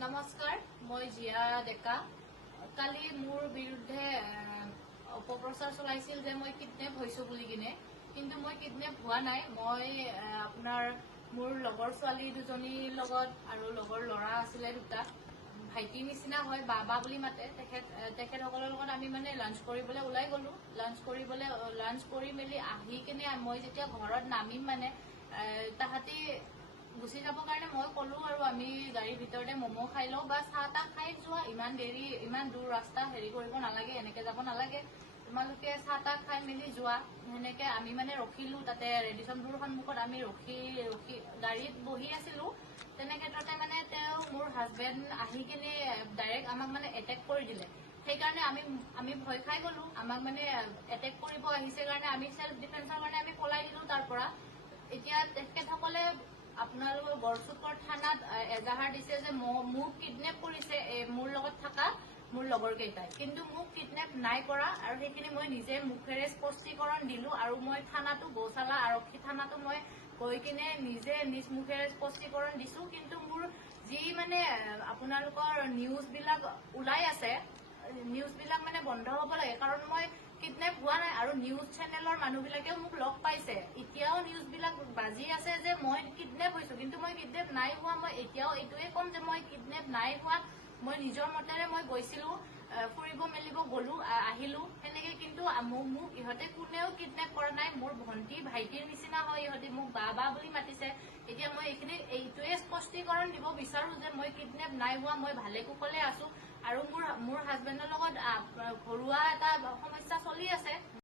নমস্কাৰ, মই জিয়া ডেকা। কালি মোৰ বিৰুদ্ধে অপপ্ৰচাৰ চলাইছিল যে মই কিডনেপ হৈছো বুলি কিনে, কিন্তু মই কিডনেপ হোৱা নাই। মই আপোনাৰ মোৰ লগৰ ছোৱালী দুজনীৰ লগত আৰু লগৰ ল'ৰা আছিলে দুটা, ভাইটিৰ নিচিনা হয়, বাবা বুলি মাতে। তেখেতসকলৰ লগত আমি মানে লাঞ্চ কৰিবলৈ ওলাই গলো। লাঞ্চ কৰি মেলি আহি কিনে মই যেতিয়া ঘৰত নামিম মানে তাহাঁতি গুচি যাবৰ কাৰণে মই ক'লো আৰু আমি গাড়ীৰ ভিতৰতে ম'ম' খাই লওঁ বা চাহ তাহ খাই যোৱা, ইমান দূৰ ৰাস্তা হেৰি কৰিব নালাগে, এনেকে যাব নালাগে, তোমালোকে চাহ তাহ খাই মেলি যোৱা। সেনেকে আমি মানে ৰখিলো তাতে ৰেডিচন ব্লুৰ সন্মুখত আমি ৰখি গাড়ীত বহি আছিলো। তেনে ক্ষেত্ৰতে মানে তেওঁ মোৰ হাজবেণ্ড আহি কিনে ডাইৰেক্ট আমাক মানে এটেক কৰি দিলে। সেইকাৰণে আমি ভয় খাই গলো। আমাক মানে এটেক কৰিব আহিছে কাৰণে আমি সেল্ফ ডিফেন্সৰ কাৰণে আমি পলাই দিলো তাৰ পৰা। এতিয়া তেখেতসকলে আপোনালোকৰ গড়চুকৰ থানাত এজাহাৰ দিছে যে মোক কিডনেপ কৰিছে মোৰ লগত থকা মোৰ লগৰ কেইটাই, কিন্তু মোক কিডনেপ নাই কৰা। আৰু সেইখিনি মই নিজে মুখেৰে স্পষ্টীকৰণ দিলো আৰু মই থানাতো গৌচালা আৰক্ষী থানাতো মই গৈ কিনে নিজে নিজ মুখেৰে স্পষ্টীকৰণ দিছো। কিন্তু মোৰ যি মানে আপোনালোকৰ নিউজ বিলাক ওলাই আছে, নিউজ বিলাক মানে বন্ধ হব লাগে, কাৰণ মই কিডনেপ হোৱা নাই। আৰু নিউজ চেনেলৰ মানুহবিলাকেও মোক লগ পাইছে, এতিয়াও নিউজ বিলাক বাজি আছে যে মই কিডনেপ হৈছো, কিন্তু মই কিডনেপ নাই হোৱা। মই এতিয়াও এইটোৱে ক'ম যে মই কিডনেপ নাই হোৱা। মই নিজৰ মতেৰে মই গৈছিলো, ফুৰিব মেলিব গলো, আহিলো সেনেকে। কিন্তু মোক ইহঁতে কোনেও কিডনেপ কৰা নাই। মোৰ ভন্টি ভাইটিৰ নিচিনা হয়, ইহঁতে মোক বাবা বুলি মাতিছে। এতিয়া মই এইটোৱে স্পষ্টীকৰণ দিব বিচাৰো যে মই কিডনেপ নাই হোৱা, মই ভালে কুশলে আছো। আৰু মোৰ হাজবেণ্ডৰ লগত ঘৰুৱা এটা সমস্যা চলি আছে।